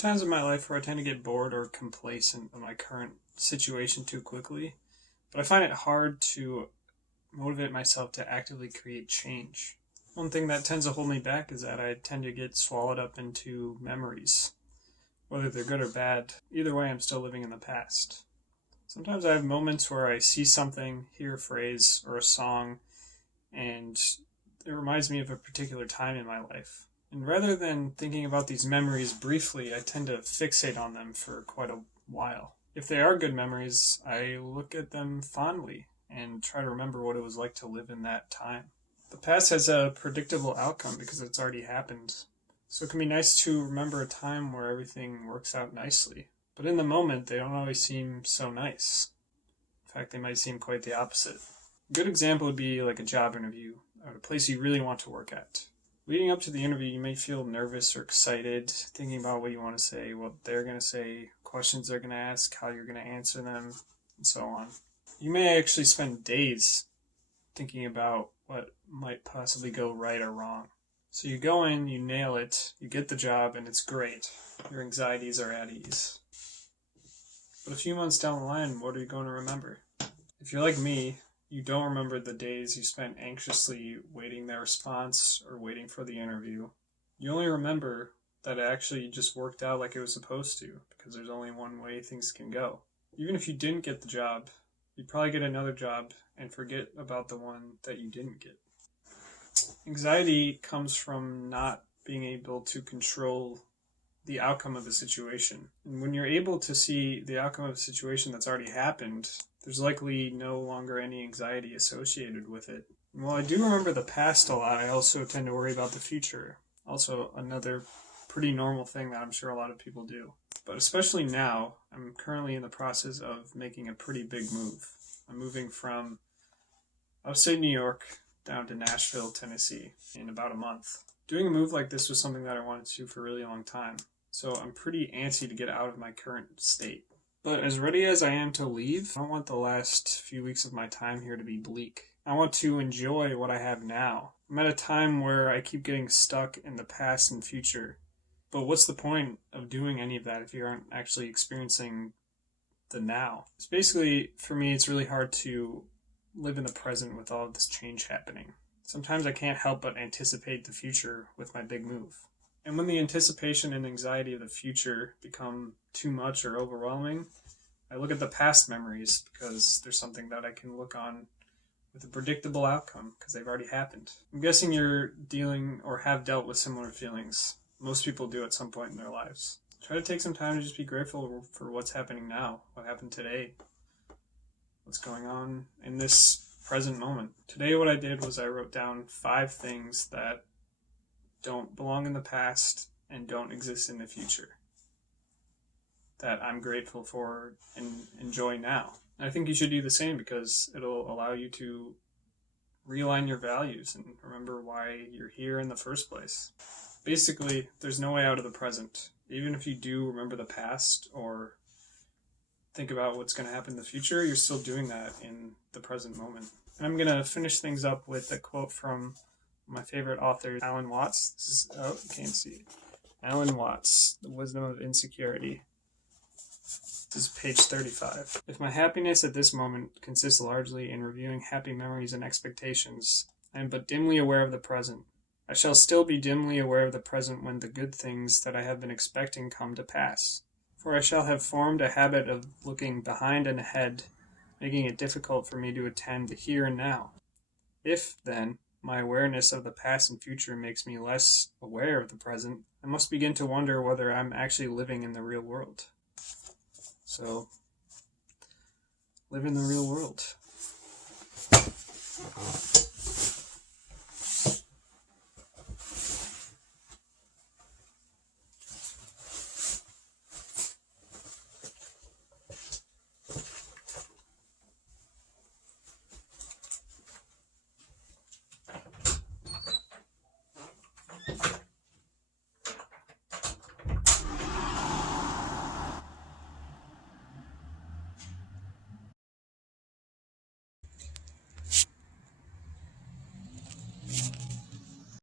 times in my life where I tend to get bored or complacent of my current situation too quickly, but I find it hard to motivate myself to actively create change. One thing that tends to hold me back is that I tend to get swallowed up into memories. Whether they're good or bad, either way, I'm still living in the past. Sometimes I have moments where I see something, hear a phrase or a song, and it reminds me of a particular time in my life. And rather than thinking about these memories briefly, I tend to fixate on them for quite a while. If they are good memories, I look at them fondly and try to remember what it was like to live in that time. The past has a predictable outcome because it's already happened. So it can be nice to remember a time where everything works out nicely. But in the moment, they don't always seem so nice. In fact, they might seem quite the opposite. A good example would be like a job interview at a place you really want to work at. Leading up to the interview, you may feel nervous or excited, thinking about what you want to say, what they're going to say, questions they're going to ask, how you're going to answer them, and so on. You may actually spend days thinking about what might possibly go right or wrong. So you go in, you nail it, you get the job, and it's great. Your anxieties are at ease. But a few months down the line, what are you going to remember? If you're like me, you don't remember the days you spent anxiously waiting their response or waiting for the interview. You only remember that it actually just worked out like it was supposed to, because there's only one way things can go. Even if you didn't get the job, you'd probably get another job and forget about the one that you didn't get. Anxiety comes from not being able to control the outcome of the situation. And when you're able to see the outcome of a situation that's already happened, there's likely no longer any anxiety associated with it. And while I do remember the past a lot, I also tend to worry about the future. Also, another pretty normal thing that I'm sure a lot of people do. But especially now, I'm currently in the process of making a pretty big move. I'm moving from upstate New York down to Nashville, Tennessee in about a month. Doing a move like this was something that I wanted to do for a really long time. So I'm pretty antsy to get out of my current state. But as ready as I am to leave, I don't want the last few weeks of my time here to be bleak. I want to enjoy what I have now. I'm at a time where I keep getting stuck in the past and future. But what's the point of doing any of that if you aren't actually experiencing the now? It's basically, for me, it's really hard to live in the present with all of this change happening. Sometimes I can't help but anticipate the future with my big move. And when the anticipation and anxiety of the future become too much or overwhelming, I look at the past memories because there's something that I can look on with a predictable outcome because they've already happened. I'm guessing you're dealing or have dealt with similar feelings. Most people do at some point in their lives. Try to take some time to just be grateful for what's happening now, what happened today, what's going on in this present moment. Today what I did was I wrote down 5 things that don't belong in the past and don't exist in the future that I'm grateful for and enjoy now. And I think you should do the same because it'll allow you to realign your values and remember why you're here in the first place. Basically, there's no way out of the present. Even if you do remember the past or think about what's going to happen in the future, you're still doing that in the present moment. And I'm going to finish things up with a quote from my favorite author, Alan Watts. This is, you can't see it. Alan Watts, The Wisdom of Insecurity. This is page 35. If my happiness at this moment consists largely in reviewing happy memories and expectations, I am but dimly aware of the present. I shall still be dimly aware of the present when the good things that I have been expecting come to pass. For I shall have formed a habit of looking behind and ahead, making it difficult for me to attend the here and now. If, then, my awareness of the past and future makes me less aware of the present, I must begin to wonder whether I'm actually living in the real world. So, live in the real world.